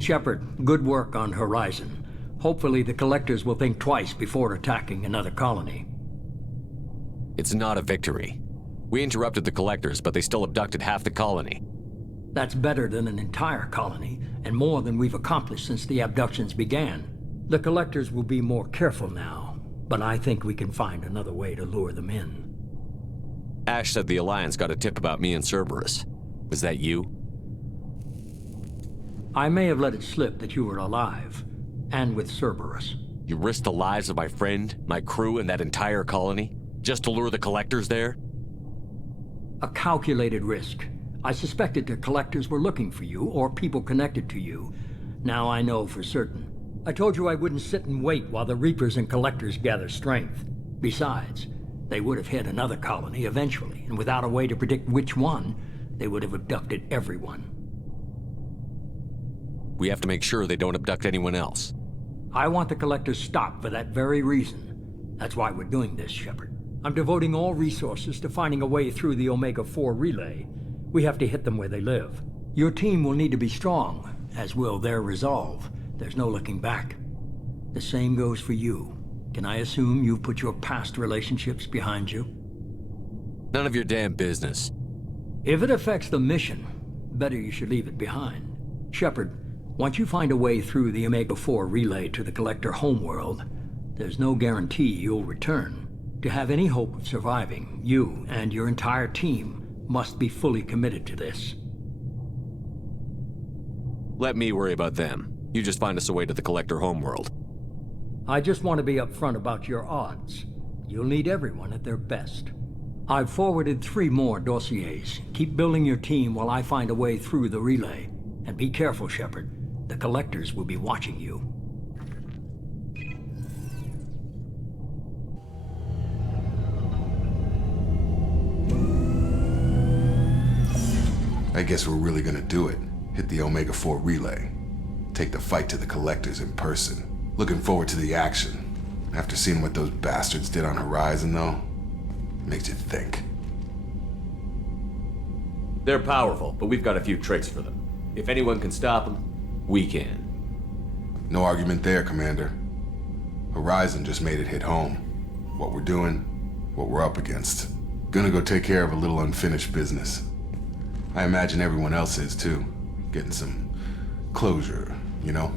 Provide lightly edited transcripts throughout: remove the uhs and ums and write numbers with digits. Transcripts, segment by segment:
Shepard, good work on Horizon. Hopefully the Collectors will think twice before attacking another colony. It's not a victory. We interrupted the Collectors, but they still abducted half the colony. That's better than an entire colony, and more than we've accomplished since the abductions began. The Collectors will be more careful now, but I think we can find another way to lure them in. Ash said the Alliance got a tip about me and Cerberus. Was that you? I may have let it slip that you were alive, and with Cerberus. You risked the lives of my friend, my crew, and that entire colony? Just to lure the Collectors there? A calculated risk. I suspected the Collectors were looking for you, or people connected to you. Now I know for certain. I told you I wouldn't sit and wait while the Reapers and Collectors gather strength. Besides, they would have hit another colony eventually, and without a way to predict which one, they would have abducted everyone. We have to make sure they don't abduct anyone else. I want the Collectors stopped for that very reason. That's why we're doing this, Shepard. I'm devoting all resources to finding a way through the Omega-4 relay. We have to hit them where they live. Your team will need to be strong, as will their resolve. There's no looking back. The same goes for you. Can I assume you've put your past relationships behind you? None of your damn business. If it affects the mission, better you should leave it behind. Shepard, once you find a way through the Omega-4 relay to the Collector homeworld, there's no guarantee you'll return. To have any hope of surviving, you and your entire team must be fully committed to this. Let me worry about them. You just find us a way to the Collector homeworld. I just want to be upfront about your odds. You'll need everyone at their best. I've forwarded 3 more dossiers. Keep building your team while I find a way through the relay. And be careful, Shepard. The Collectors will be watching you. I guess we're really gonna do it. Hit the Omega-4 relay. Take the fight to the Collectors in person. Looking forward to the action. After seeing what those bastards did on Horizon, though, makes you think. They're powerful, but we've got a few tricks for them. If anyone can stop them, we can. No argument there, Commander. Horizon just made it hit home. What we're doing, what we're up against. Gonna go take care of a little unfinished business. I imagine everyone else is, too. Getting some closure, you know?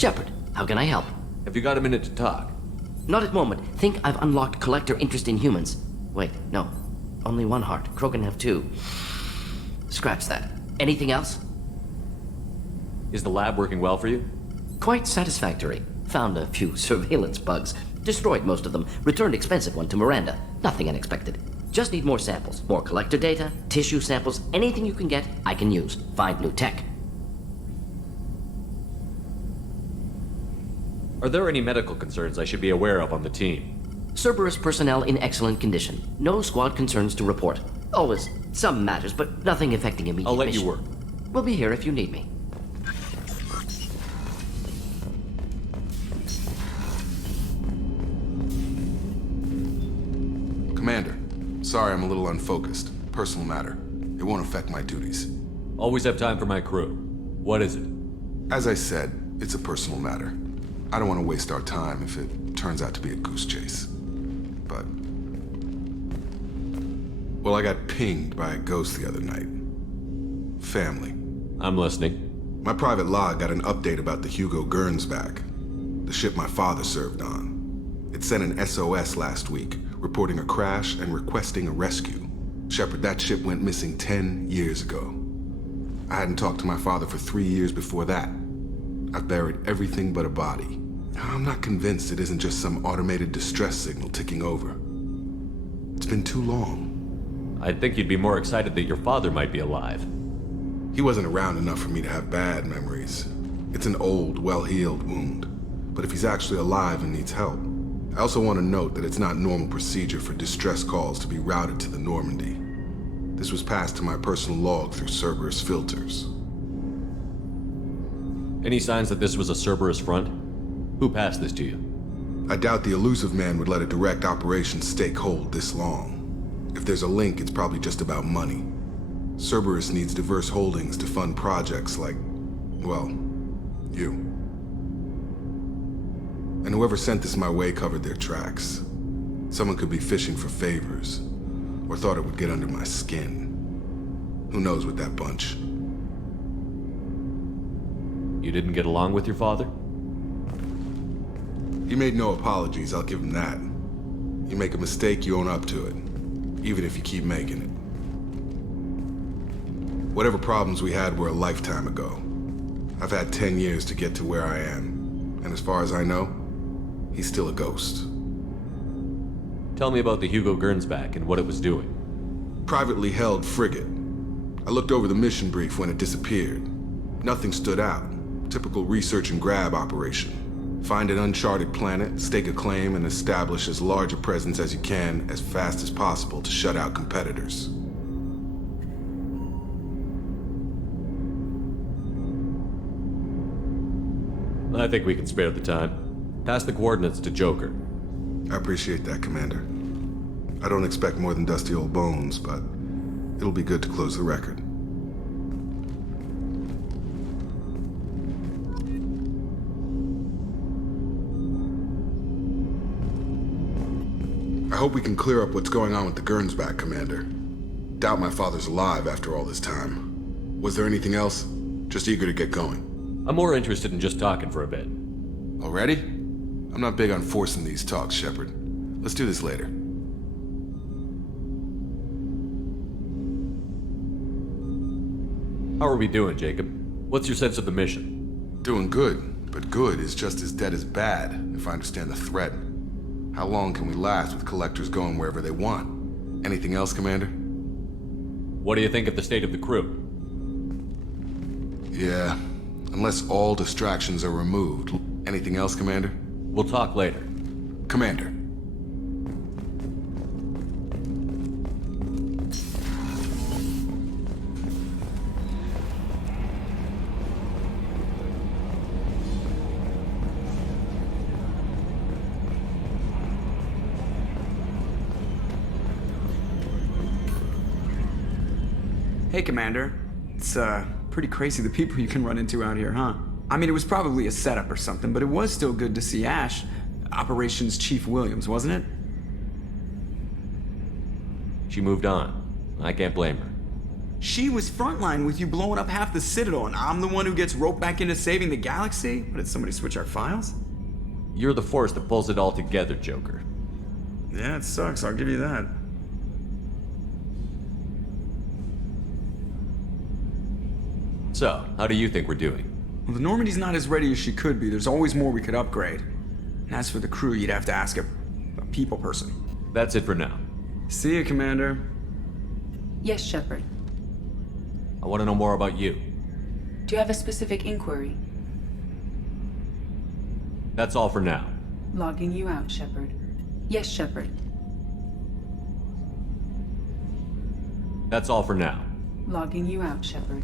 Shepard, how can I help? Have you got a minute to talk? Not at moment. Think I've unlocked collector interest in humans. Wait, no. Only one heart. Crow can have two. Scratch that. Anything else? Is the lab working well for you? Quite satisfactory. Found a few surveillance bugs. Destroyed most of them. Returned expensive one to Miranda. Nothing unexpected. Just need more samples. More collector data, tissue samples, anything you can get, I can use. Find new tech. Are there any medical concerns I should be aware of on the team? Cerberus personnel in excellent condition. No squad concerns to report. Always some matters, but nothing affecting immediate I'll let mission. you work. We'll be here if you need me. Commander, sorry I'm a little unfocused. Personal matter. It won't affect my duties. Always have time for my crew. What is it? As I said, it's a personal matter. I don't want to waste our time if it turns out to be a goose chase. But... well, I got pinged by a ghost the other night. Family. I'm listening. My private log got an update about the Hugo Gernsback, the ship my father served on. It sent an SOS last week, reporting a crash and requesting a rescue. Shepard, that ship went missing 10 years ago. I hadn't talked to my father for 3 years before that. I've buried everything but a body. I'm not convinced it isn't just some automated distress signal ticking over. It's been too long. I'd think you'd be more excited that your father might be alive. He wasn't around enough for me to have bad memories. It's an old, well-healed wound. But if he's actually alive and needs help, I also want to note that it's not normal procedure for distress calls to be routed to the Normandy. This was passed to my personal log through Cerberus filters. Any signs that this was a Cerberus front? Who passed this to you? I doubt the elusive man would let a direct operation stake hold this long. If there's a link, it's probably just about money. Cerberus needs diverse holdings to fund projects like, well, you. And whoever sent this my way covered their tracks. Someone could be fishing for favors, or thought it would get under my skin. Who knows with that bunch? You didn't get along with your father? He made no apologies, I'll give him that. You make a mistake, you own up to it, even if you keep making it. Whatever problems we had were a lifetime ago. I've had 10 years to get to where I am, and as far as I know, he's still a ghost. Tell me about the Hugo Gernsback and what it was doing. Privately held frigate. I looked over the mission brief when it disappeared. Nothing stood out. Typical research and grab operation. Find an uncharted planet, stake a claim, and establish as large a presence as you can as fast as possible to shut out competitors. I think we can spare the time. Pass the coordinates to Joker. I appreciate that, Commander. I don't expect more than dusty old bones, but it'll be good to close the record. I hope we can clear up what's going on with the Gernsback, Commander. Doubt my father's alive after all this time. Was there anything else? Just eager to get going. I'm more interested in just talking for a bit. Already? I'm not big on forcing these talks, Shepard. Let's do this later. How are we doing, Jacob? What's your sense of the mission? Doing good, but good is just as dead as bad, if I understand the threat. How long can we last with collectors going wherever they want? Anything else, Commander? What do you think of the state of the crew? Yeah, unless all distractions are removed. Anything else, Commander? We'll talk later. Commander. Hey, Commander. It's, pretty crazy the people you can run into out here, huh? I mean, it was probably a setup or something, but it was still good to see Ash. Operations Chief Williams, wasn't it? She moved on. I can't blame her. She was frontline with you blowing up half the Citadel, and I'm the one who gets roped back into saving the galaxy? What, did somebody switch our files? You're the force that pulls it all together, Joker. Yeah, it sucks, I'll give you that. So, how do you think we're doing? Well, the Normandy's not as ready as she could be. There's always more we could upgrade. And as for the crew, you'd have to ask a people person. That's it for now. See you, Commander. Yes, Shepard. I want to know more about you. Do you have a specific inquiry? That's all for now. Logging you out, Shepard. Yes, Shepard. That's all for now. Logging you out, Shepard.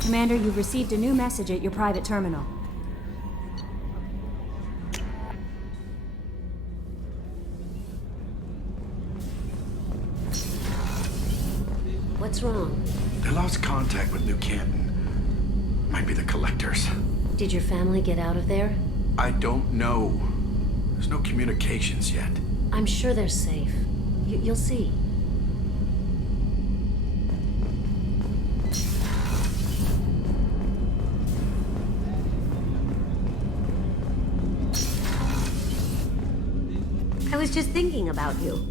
Commander, you've received a new message at your private terminal. What's wrong? They lost contact with New Canton. Might be the Collectors. Did your family get out of there? I don't know. There's no communications yet. I'm sure they're safe. You'll see. I was just thinking about you.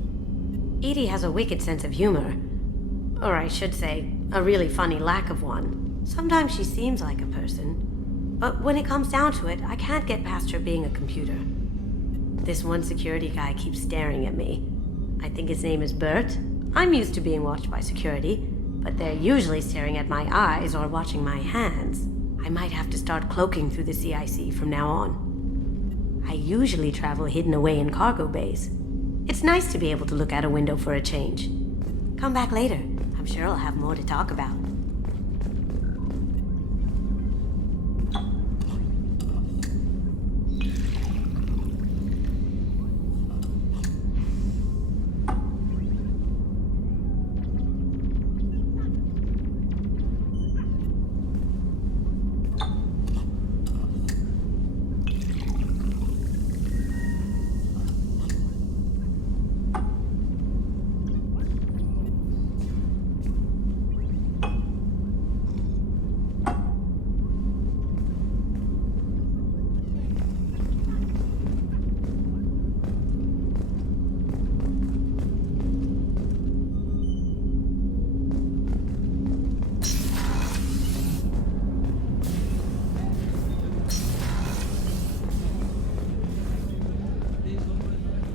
Edie has a wicked sense of humor. Or I should say, a really funny lack of one. Sometimes she seems like a person. But when it comes down to it, I can't get past her being a computer. This one security guy keeps staring at me. I think his name is Bert. I'm used to being watched by security, but they're usually staring at my eyes or watching my hands. I might have to start cloaking through the CIC from now on. I usually travel hidden away in cargo bays. It's nice to be able to look out a window for a change. Come back later. I'm sure I'll have more to talk about.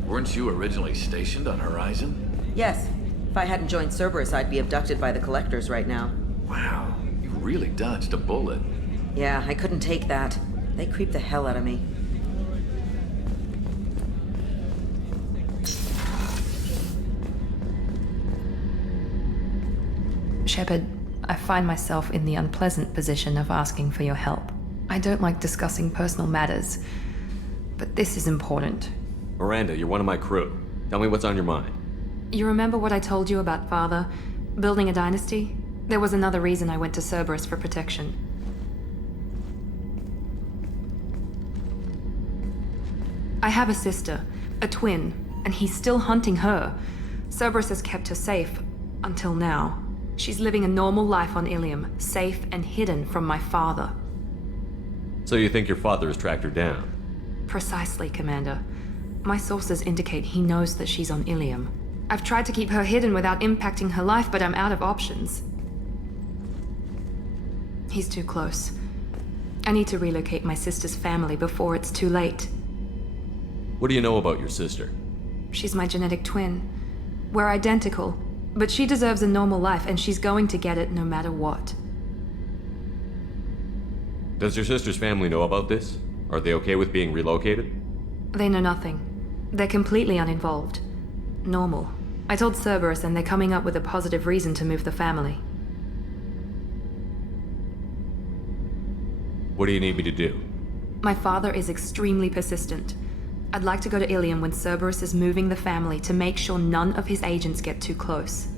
Weren't you originally stationed on Horizon? Yes. If I hadn't joined Cerberus, I'd be abducted by the Collectors right now. Wow, you really dodged a bullet. Yeah, I couldn't take that. They creep the hell out of me. Shepard, I find myself in the unpleasant position of asking for your help. I don't like discussing personal matters, but this is important. Miranda, you're one of my crew. Tell me what's on your mind. You remember what I told you about Father? Building a dynasty? There was another reason I went to Cerberus for protection. I have a sister, a twin, and he's still hunting her. Cerberus has kept her safe, until now. She's living a normal life on Ilium, safe and hidden from my father. So you think your father has tracked her down? Precisely, Commander. My sources indicate he knows that she's on Ilium. I've tried to keep her hidden without impacting her life, but I'm out of options. He's too close. I need to relocate my sister's family before it's too late. What do you know about your sister? She's my genetic twin. We're identical, but she deserves a normal life, and she's going to get it no matter what. Does your sister's family know about this? Are they okay with being relocated? They know nothing. They're completely uninvolved. Normal. I told Cerberus, and they're coming up with a positive reason to move the family. What do you need me to do? My father is extremely persistent. I'd like to go to Ilium when Cerberus is moving the family to make sure none of his agents get too close.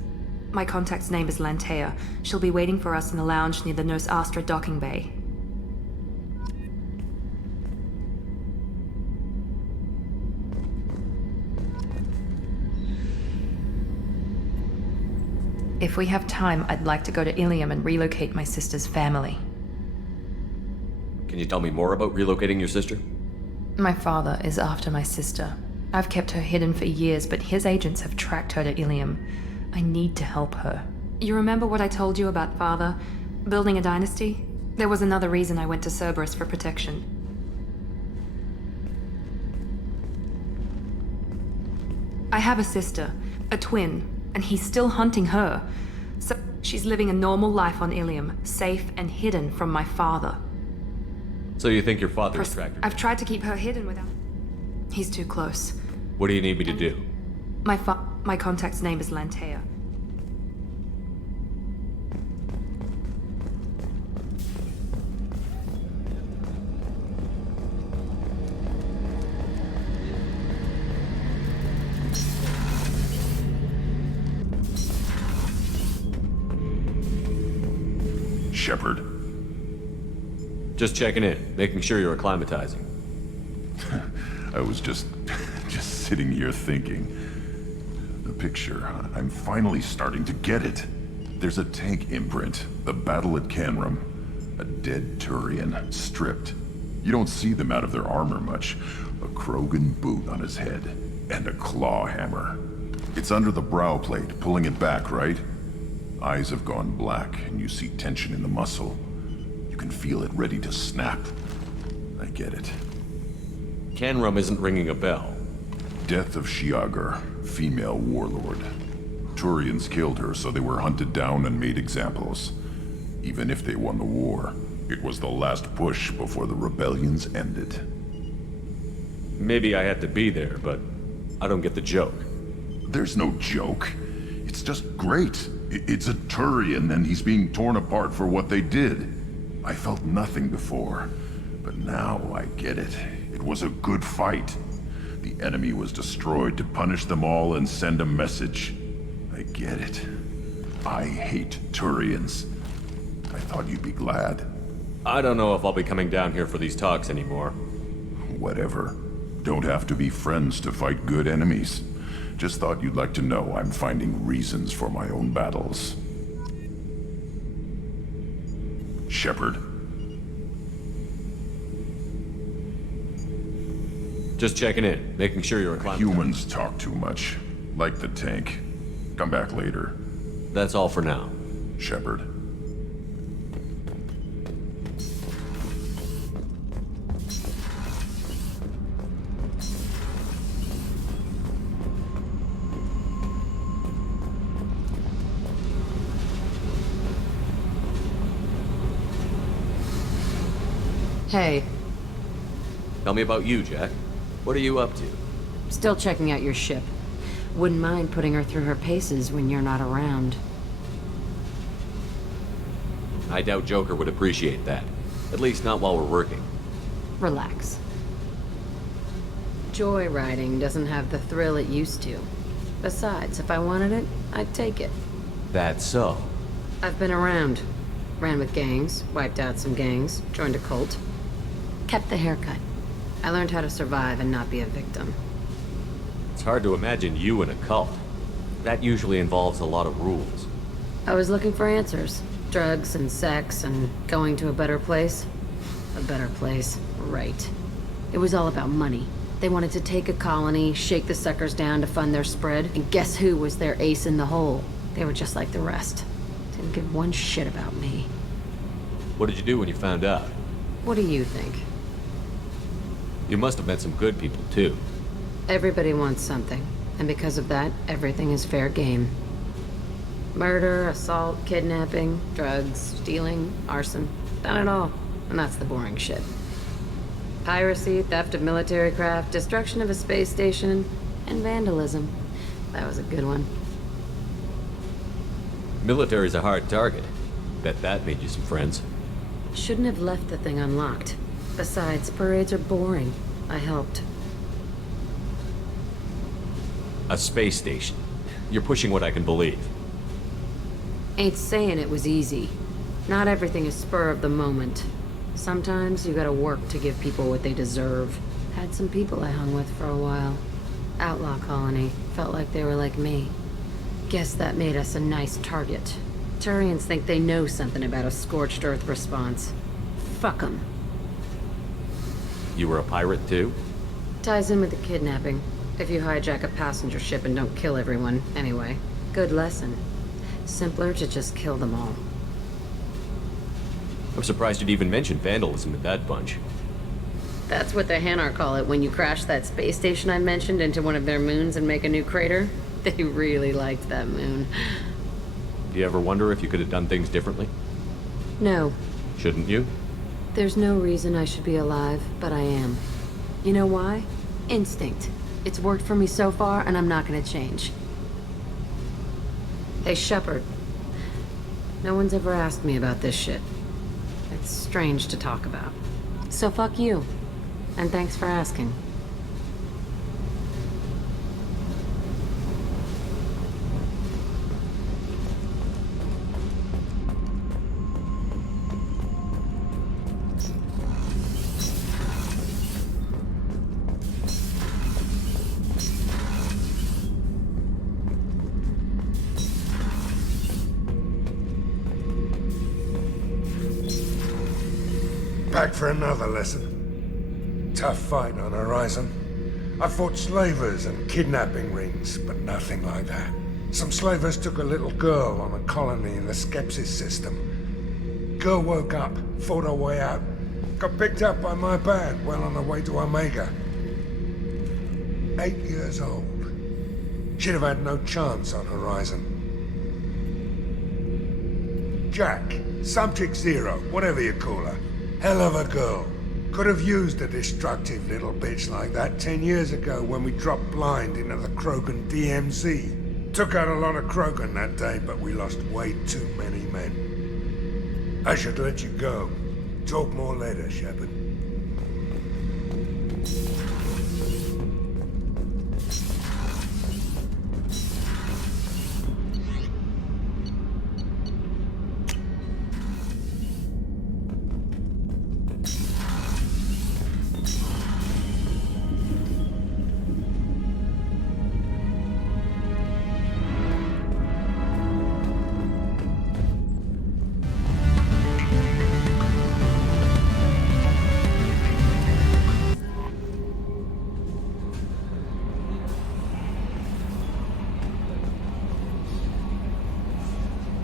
My contact's name is Lantea. She'll be waiting for us in the lounge near the Nos Astra docking bay. If we have time, I'd like to go to Ilium and relocate my sister's family. Can you tell me more about relocating your sister? My father is after my sister. I've kept her hidden for years, but his agents have tracked her to Ilium. I need to help her. You remember what I told you about father? Building a dynasty? There was another reason I went to Cerberus for protection. I have a sister, a twin, and he's still hunting her. So she's living a normal life on Ilium, safe and hidden from my father. So you think your father's tracked her? I've tried to keep her hidden without... He's too close. What do you need me to do? My contact's name is Lantea. Shepard. Just checking in, making sure you're acclimatizing. I was just sitting here thinking. The picture, I'm finally starting to get it. There's a tank imprint, the battle at Canrum. A dead Turian, stripped. You don't see them out of their armor much. A Krogan boot on his head, and a claw hammer. It's under the brow plate, pulling it back, right? Eyes have gone black, and you see tension in the muscle. You can feel it ready to snap. I get it. Canrum isn't ringing a bell. Death of Shiagar, female warlord. Turians killed her, so they were hunted down and made examples. Even if they won the war, it was the last push before the rebellions ended. Maybe I had to be there, but I don't get the joke. There's no joke. It's just great. It's a Turian, and he's being torn apart for what they did. I felt nothing before, but now I get it. It was a good fight. The enemy was destroyed to punish them all and send a message. I get it. I hate Turians. I thought you'd be glad. I don't know if I'll be coming down here for these talks anymore. Whatever. Don't have to be friends to fight good enemies. Just thought you'd like to know I'm finding reasons for my own battles. Shepard. Just checking in, making sure you're acclimatized. Humans talk too much. Like the tank. Come back later. That's all for now. Shepard. Hey. Tell me about you, Jack. What are you up to? Still checking out your ship. Wouldn't mind putting her through her paces when you're not around. I doubt Joker would appreciate that. At least not while we're working. Relax. Joyriding doesn't have the thrill it used to. Besides, if I wanted it, I'd take it. That's so. I've been around. Ran with gangs, wiped out some gangs, joined a cult. Kept the haircut. I learned how to survive and not be a victim. It's hard to imagine you in a cult. That usually involves a lot of rules. I was looking for answers. Drugs and sex and going to a better place. A better place, right. It was all about money. They wanted to take a colony, shake the suckers down to fund their spread, and guess who was their ace in the hole? They were just like the rest. Didn't give one shit about me. What did you do when you found out? What do you think? You must have met some good people, too. Everybody wants something, and because of that, everything is fair game. Murder, assault, kidnapping, drugs, stealing, arson. Done it all. And that's the boring shit. Piracy, theft of military craft, destruction of a space station, and vandalism. That was a good one. Military's a hard target. Bet that made you some friends. Shouldn't have left the thing unlocked. Besides, parades are boring. I helped. A space station. You're pushing what I can believe. Ain't saying it was easy. Not everything is spur of the moment. Sometimes you gotta work to give people what they deserve. Had some people I hung with for a while. Outlaw colony. Felt like they were like me. Guess that made us a nice target. Turians think they know something about a scorched earth response. Fuck 'em. You were a pirate too? Ties in with the kidnapping. If you hijack a passenger ship and don't kill everyone, anyway. Good lesson. Simpler to just kill them all. I'm surprised you'd even mention vandalism in that bunch. That's what the Hanar call it when you crash that space station I mentioned into one of their moons and make a new crater. They really liked that moon. Do you ever wonder if you could have done things differently? No. Shouldn't you? There's no reason I should be alive, but I am. You know why? Instinct. It's worked for me so far, and I'm not gonna change. Hey, Shepard. No one's ever asked me about this shit. It's strange to talk about. So fuck you. And thanks for asking. Back for another lesson. Tough fight on Horizon. I fought slavers and kidnapping rings, but nothing like that. Some slavers took a little girl on a colony in the Skepsis system. Girl woke up, fought her way out, got picked up by my band well on her way to Omega. 8 years old. She'd have had no chance on Horizon. Jack, Subject Zero, whatever you call her. Hell of a girl. Could have used a destructive little bitch like that 10 years ago when we dropped blind into the Krogan DMZ. Took out a lot of Krogan that day, but we lost way too many men. I should let you go. Talk more later, Shepard.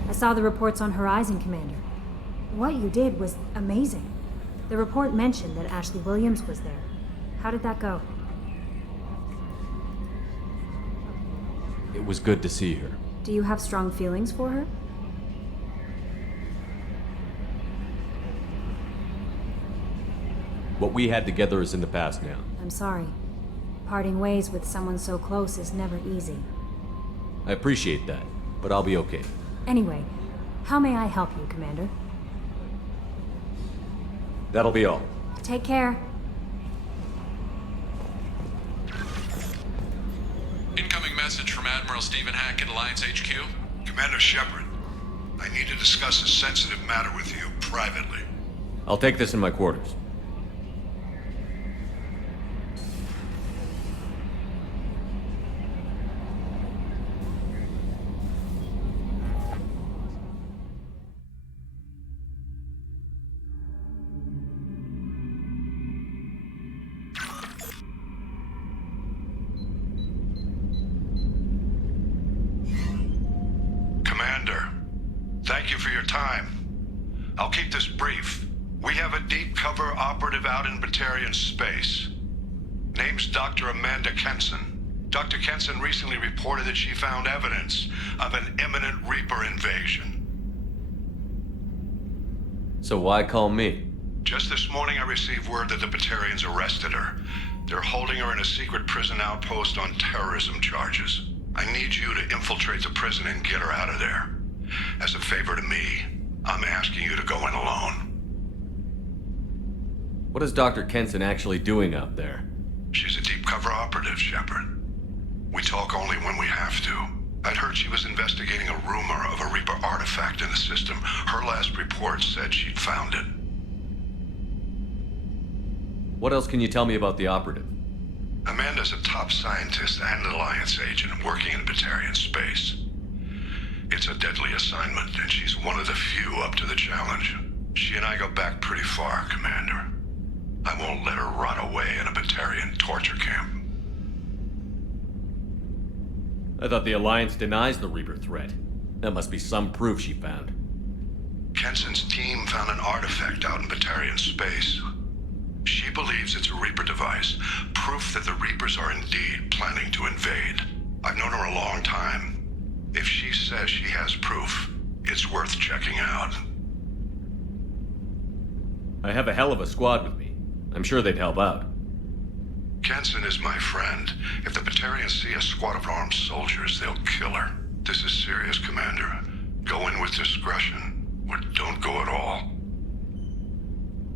I saw the reports on Horizon, Commander. What you did was amazing. The report mentioned that Ashley Williams was there. How did that go? It was good to see her. Do you have strong feelings for her? What we had together is in the past now. I'm sorry. Parting ways with someone so close is never easy. I appreciate that, but I'll be okay. Anyway, how may I help you, Commander? That'll be all. Take care. Incoming message from Admiral Stephen Hackett, Alliance HQ. Commander Shepard, I need to discuss a sensitive matter with you privately. I'll take this in my quarters. Thank you for your time. I'll keep this brief. We have a deep cover operative out in Batarian space. Name's Dr. Amanda Kenson. Dr. Kenson recently reported that she found evidence of an imminent Reaper invasion. So why call me? Just this morning I received word that the Batarians arrested her. They're holding her in a secret prison outpost on terrorism charges. I need you to infiltrate the prison and get her out of there. As a favor to me, I'm asking you to go in alone. What is Dr. Kenson actually doing out there? She's a deep cover operative, Shepard. We talk only when we have to. I'd heard she was investigating a rumor of a Reaper artifact artifact in the system. Her last report said she'd found it. What else can you tell me about the operative? Amanda's a top scientist and an Alliance agent working in Batarian space. It's a deadly assignment, and she's one of the few up to the challenge. She and I go back pretty far, Commander. I won't let her rot away in a Batarian torture camp. I thought the Alliance denies the Reaper threat. That must be some proof she found. Kenson's team found an artifact out in Batarian space. She believes it's a Reaper device, proof that the Reapers are indeed planning to invade. I've known her a long time. If she says she has proof, it's worth checking out. I have a hell of a squad with me. I'm sure they'd help out. Kenson is my friend. If the Batarians see a squad of armed soldiers, they'll kill her. This is serious, Commander. Go in with discretion, or don't go at all.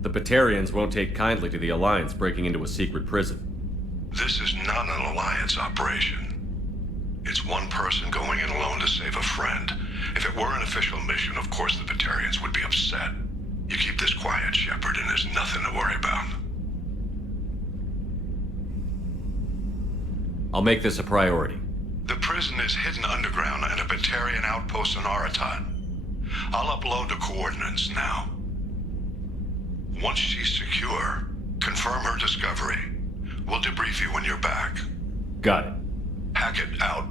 The Batarians won't take kindly to the Alliance breaking into a secret prison. This is not an Alliance operation. It's one person going in alone to save a friend. If it were an official mission, of course the Batarians would be upset. You keep this quiet, Shepard, and there's nothing to worry about. I'll make this a priority. The prison is hidden underground at a Batarian outpost in Aratat. I'll upload the coordinates now. Once she's secure, confirm her discovery. We'll debrief you when you're back. Got it. Hackett out.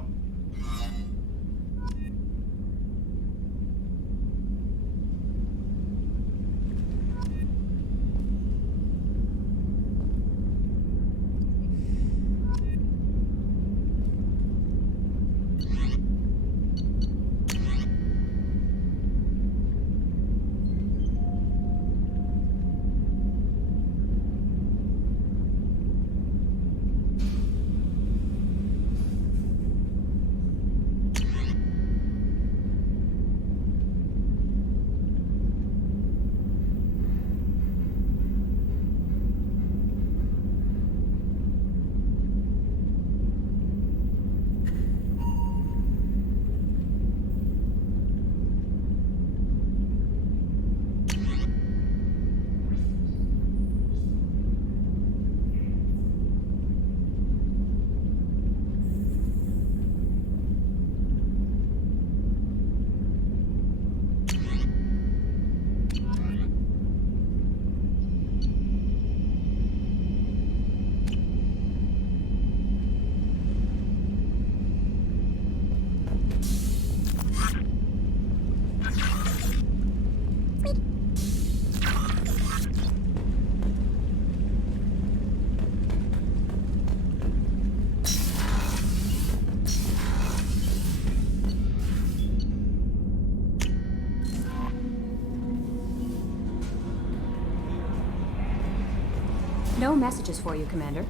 No messages for you, Commander.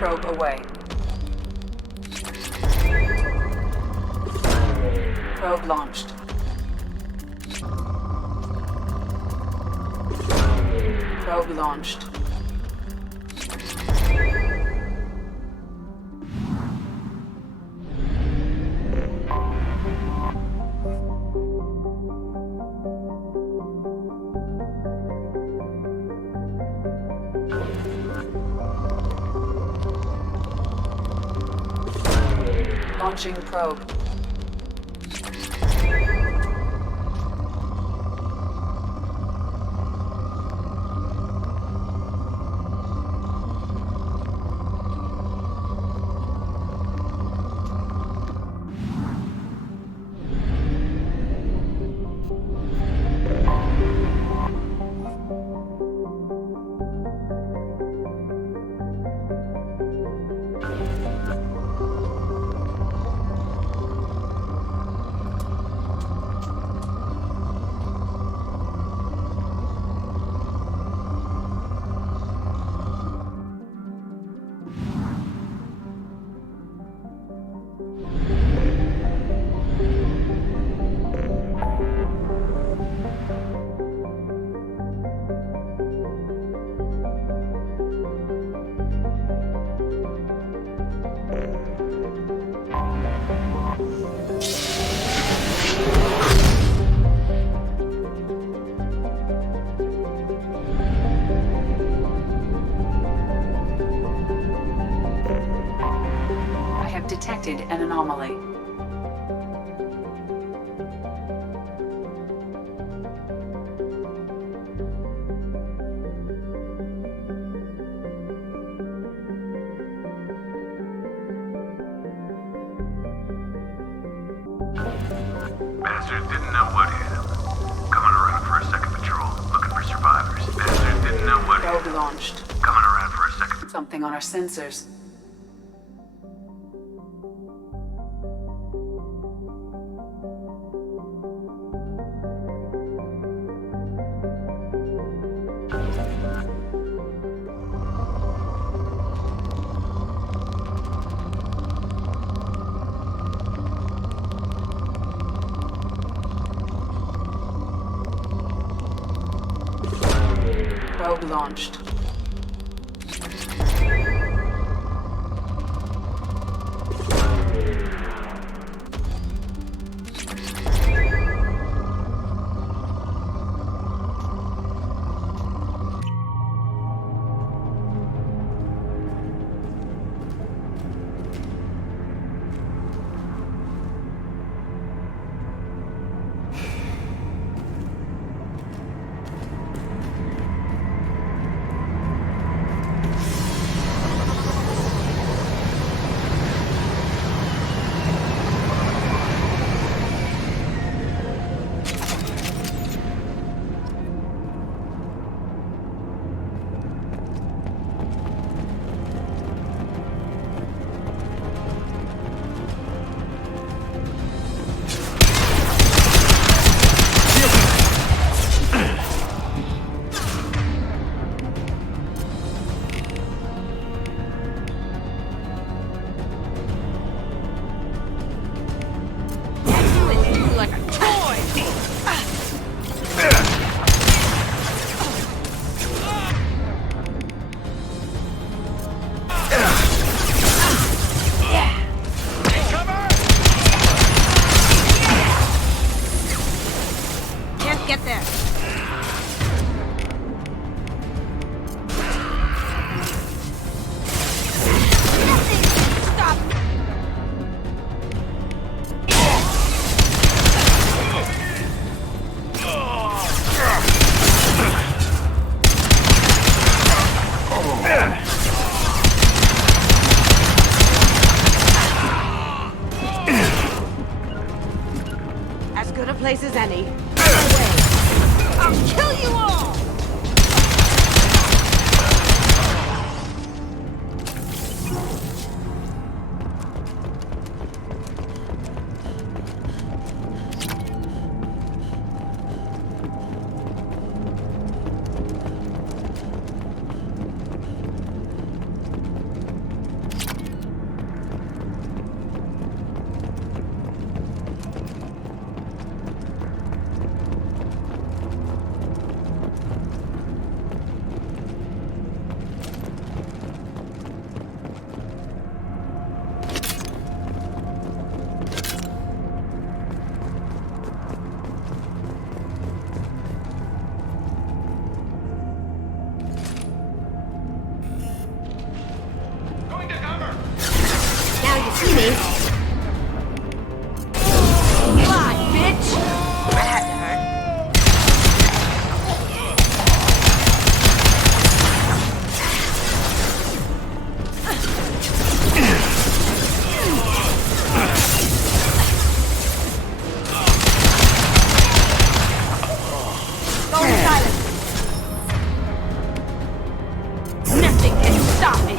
Probe away. Probe launched. Probe launched. Launching probe. Identified an anomaly. Bastards didn't know what hit him. Coming around for a second patrol, looking for survivors. Bastards didn't know what hit him. Probe launched. Coming around for a second. Something on our sensors. Probe launched. Get there. Stop. As good a place as any. I'll kill you all! See me? Come on, bitch! That had to hurt. Go in silence. Nothing can stop me.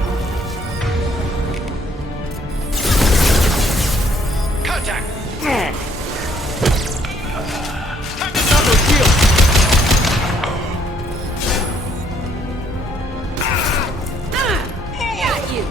Ally! Contact! Got you!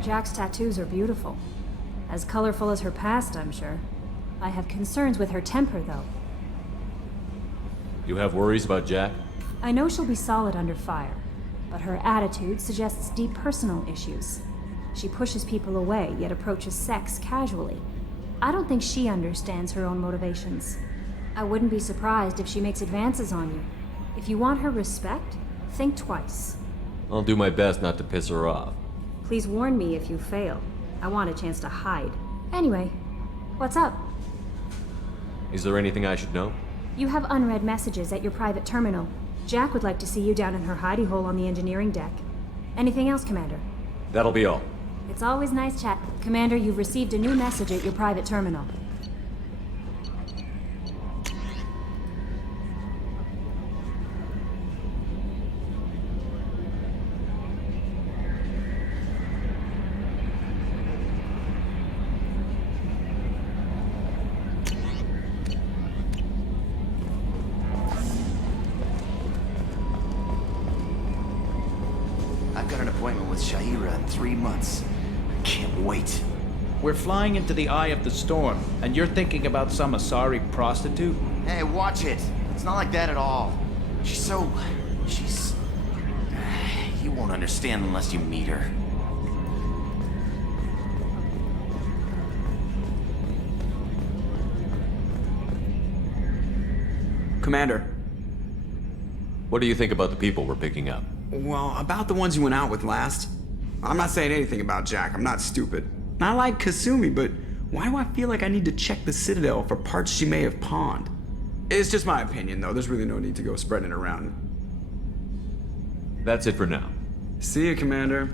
Jack's tattoos are beautiful. As colorful as her past, I'm sure. I have concerns with her temper, though. You have worries about Jack? I know she'll be solid under fire, but her attitude suggests deep personal issues. She pushes people away, yet approaches sex casually. I don't think she understands her own motivations. I wouldn't be surprised if she makes advances on you. If you want her respect, think twice. I'll do my best not to piss her off. Please warn me if you fail. I want a chance to hide. Anyway, what's up? Is there anything I should know? You have unread messages at your private terminal. Jack would like to see you down in her hidey hole on the engineering deck. Anything else, Commander? That'll be all. It's always nice chat. Commander, you've received a new message at your private terminal. I've got an appointment with Shaira in 3 months. I can't wait. We're flying into the eye of the storm, and you're thinking about some Asari prostitute? Hey, watch it. It's not like that at all. She's... You won't understand unless you meet her. Commander. What do you think about the people we're picking up? Well, about the ones you went out with last. I'm not saying anything about Jack. I'm not stupid. I like Kasumi, but why do I feel like I need to check the Citadel for parts she may have pawned? It's just my opinion, though. There's really no need to go spreading it around. That's it for now. See you, Commander.